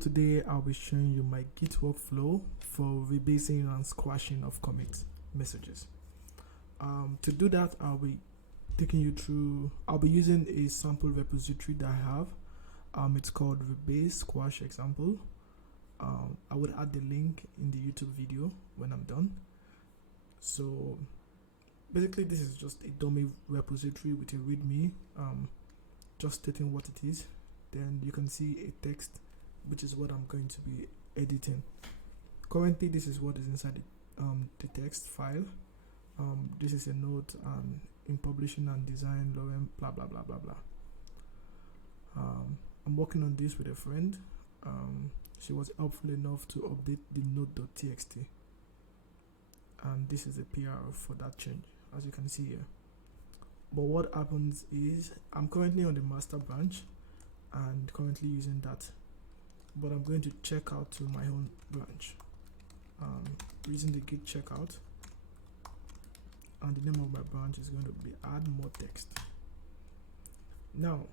Today I'll be showing you my Git workflow for rebasing and squashing of commit messages. To do that, I'll be using a sample repository that I have. It's called Rebase squash example. I would add the link in the YouTube video when I'm done. So basically this is just a dummy repository with a readme, just stating what it is. Then you can see a text, which is what I'm going to be editing. Currently this is what is inside the text file. This is a note in publishing and design, Lauren, blah blah blah blah blah. I'm working on this with a friend. She was helpful enough to update the node.txt, and this is a PR for that change, as you can see here. But what happens is I'm currently on the master branch and currently using that, but I'm going to check out to my own branch using the git checkout, and the name of my branch is going to be add more text. Now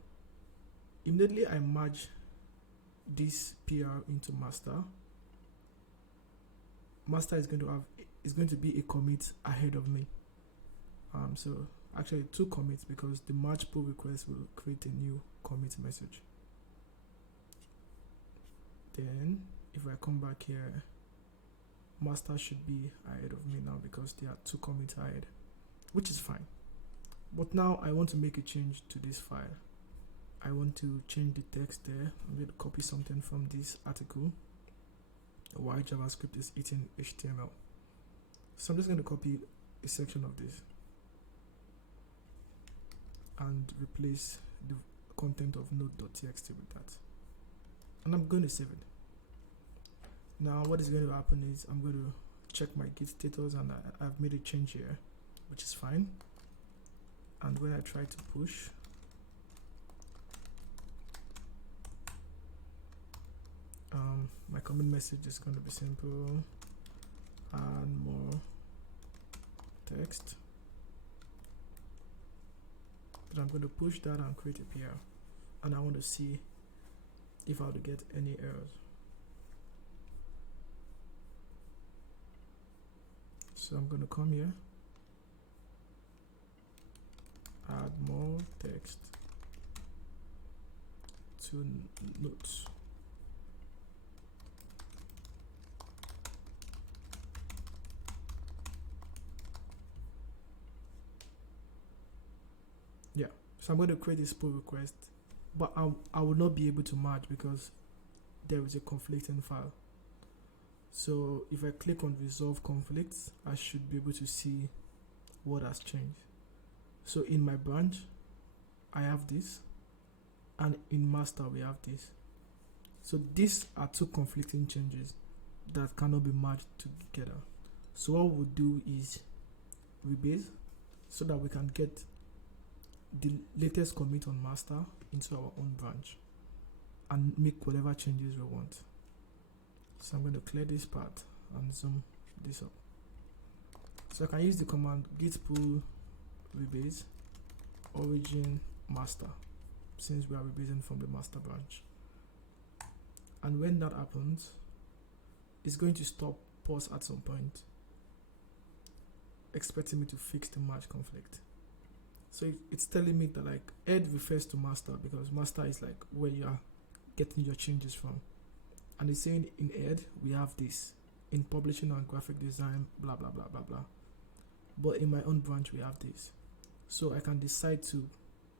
immediately I merge this PR into master. Master is going to be a commit ahead of me. So actually 2 commits, because the merge pull request will create a new commit message. Then if I come back here, master should be ahead of me now because there are 2 commits ahead, which is fine. But now I want to make a change to this file. I want to change the text there. I'm going to copy something from this article, why JavaScript is eating HTML. So I'm just going to copy a section of this and replace the content of node.txt with that, and I'm going to save it. Now what is going to happen is I'm going to check my git status, and I've made a change here, which is fine. And when I try to push, my commit message is going to be simple: add more text. But I'm going to push that and create a PR, and I want to see if I would get any errors. So I'm going to come here, add more text to notes. Yeah, so I'm going to create this pull request, but I will not be able to merge because there is a conflicting file. So if I click on resolve conflicts, I should be able to see what has changed. So in my branch, I have this, and in master we have this. So these are 2 conflicting changes that cannot be merged together. So what we'll do is rebase so that we can get the latest commit on master into our own branch and make whatever changes we want. So I'm going to clear this part and zoom this up. So I can use the command git pull rebase origin master, since we are rebasing from the master branch. And when that happens, it's going to stop, pause at some point, expecting me to fix the merge conflict. So it's telling me that like head refers to master, because master is like where you are getting your changes from. And it's saying in head we have this, in publishing and graphic design, blah blah blah blah blah. But in my own branch we have this. So I can decide to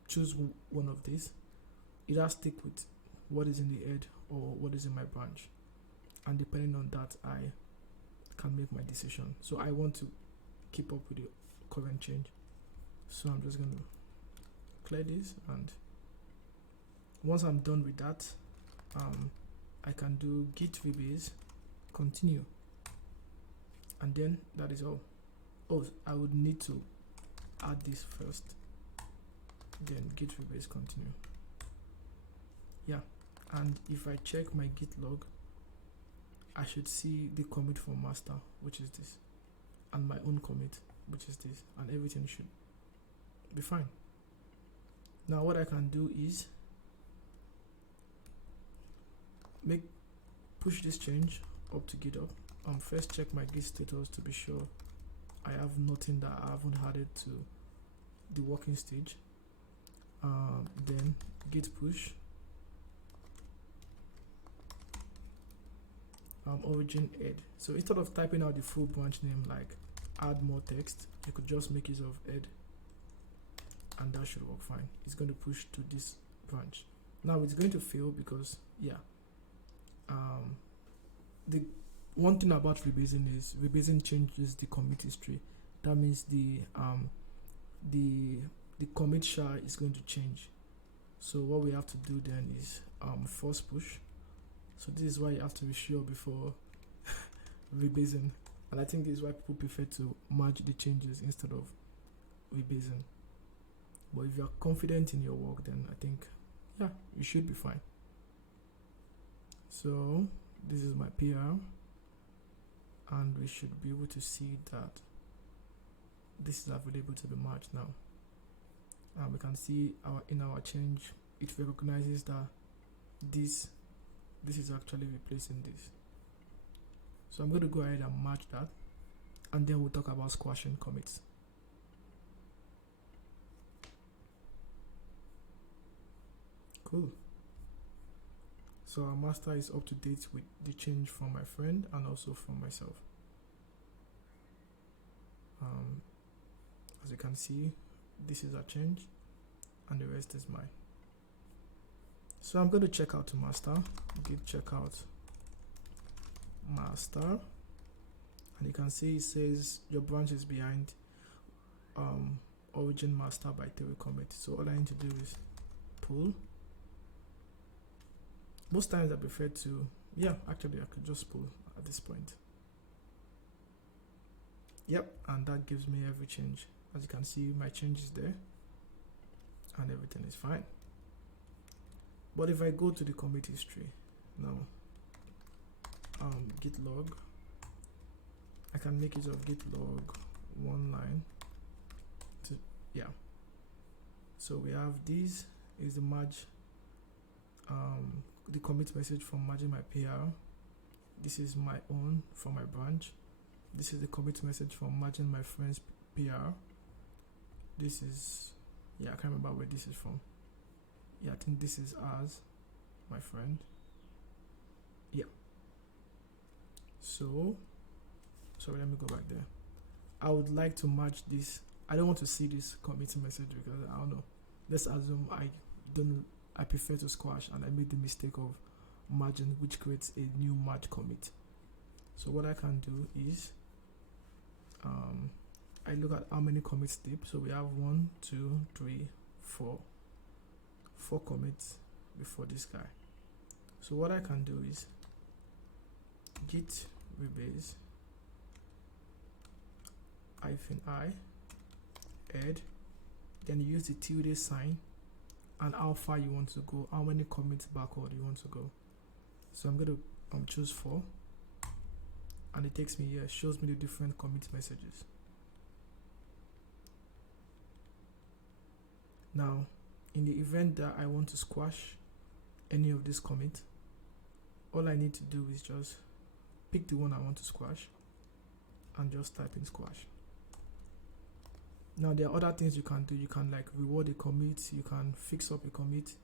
choose one of these, either stick with what is in the head or what is in my branch. And depending on that, I can make my decision. So I want to keep up with the current change. So I'm just going to clear this, and once I'm done with that, I can do git rebase continue, and then that is all. Oh, I would need to add this first, then git rebase continue. Yeah, and if I check my git log, I should see the commit for master, which is this. and my own commit, which is this, and everything should be fine. Now what I can do is push this change up to GitHub. First check my Git status to be sure I have nothing that I haven't added to the working stage. Then git push origin add. So instead of typing out the full branch name like add more text, you could just make use of add, and that should work fine. It's going to push to this branch. Now it's going to fail because the one thing about rebasing is rebasing changes the commit history. That means the commit char is going to change. So what we have to do then is force push. So this is why you have to be sure before rebasing, and I think this is why people prefer to merge the changes instead of rebasing. But if you are confident in your work, then I think you should be fine. So this is my PR, and we should be able to see that this is available to be merged now. And we can see in our change, it recognizes that this is actually replacing this. So I'm going to go ahead and merge that, and then we'll talk about squashing commits. Cool. So our master is up to date with the change from my friend and also from myself. As you can see, this is a change and the rest is mine. So I'm going to check out to master, git checkout master, and you can see it says your branch is behind origin master by 3 commit. So all I need to do is pull. Most times I prefer to, actually I could just pull at this point. Yep, and that gives me every change. As you can see, my change is there and everything is fine. But if I go to the commit history now, git log, I can make use of git log one line to, so we have this is the merge, the commit message from merging my PR. This is my own from my branch. This is the commit message from merging my friend's PR. This is, I can't remember where this is from. I think this is ours, my friend. So sorry, let me go back there. I would like to merge this. I don't want to see this commit message because I don't know. Let's assume I prefer to squash and I made the mistake of merging, which creates a new merge commit. So what I can do is I look at how many commits deep. So we have 1, 2, 3, 4 commits before this guy. So what I can do is git rebase -i add, then use the tilde sign and how far you want to go, how many commits backward you want to go. So I'm going to choose 4, and it takes me here, shows me the different commit messages. Now in the event that I want to squash any of this commit, all I need to do is just pick the one I want to squash and just type in squash. Now there are other things you can do. You can like reward a commit, you can fix up a commit,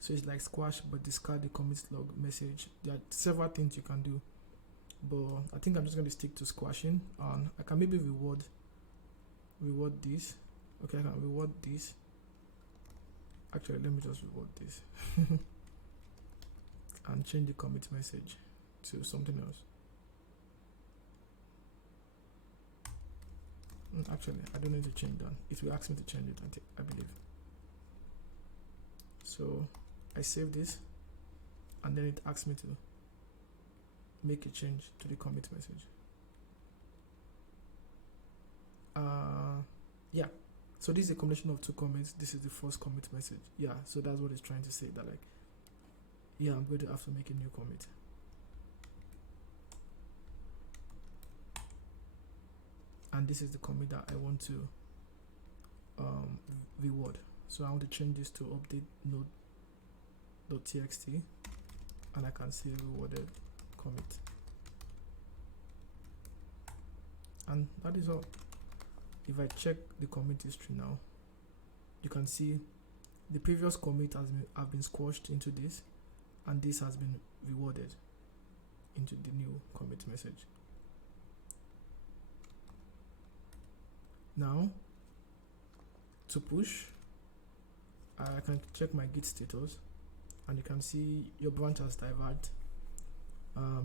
so it's like squash but discard the commit log message. There are several things you can do, but I think I'm just going to stick to squashing. And I can maybe reward this. Okay, I can reward this. Actually, let me just reward this and change the commit message to something else. Actually, I don't need to change that. It will ask me to change it, I believe. So I save this, and then it asks me to make a change to the commit message. So this is a combination of 2 commits. This is the first commit message. So that's what it's trying to say, that like, I'm going to have to make a new commit. and this is the commit that I want to reward. So I want to change this to update node.txt, and I can see rewarded commit. And that is all. If I check the commit history now, you can see the previous commit have been squashed into this, and this has been rewarded into the new commit message. Now, to push, I can check my git status, and you can see your branch has diverged.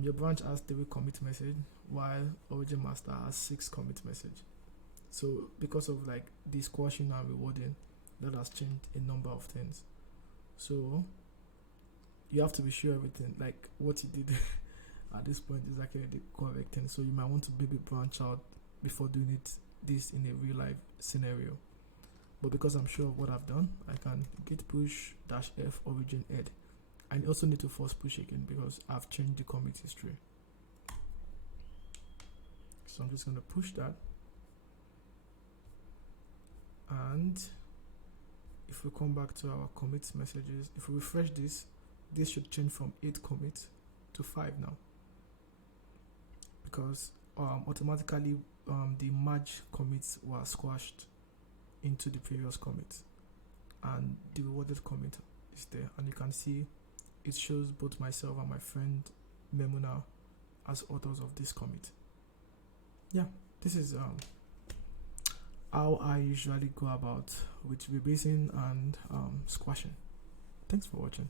Your branch has 3 commit message, while origin master has 6 commit message. So because of like the squashing and rewarding, that has changed a number of things. So you have to be sure everything, like what you did at this point, is actually the correct thing. So you might want to maybe branch out before doing this in a real life scenario. But because I'm sure of what I've done, I can git push -f origin head. I also need to force push again because I've changed the commit history. So I'm just going to push that. And if we come back to our commit messages, if we refresh this should change from 8 commits to 5 now, because automatically the merge commits were squashed into the previous commit, and the rewarded commit is there, and you can see it shows both myself and my friend Memuna as authors of this commit. Yeah, this is how I usually go about with rebasing and squashing. Thanks for watching.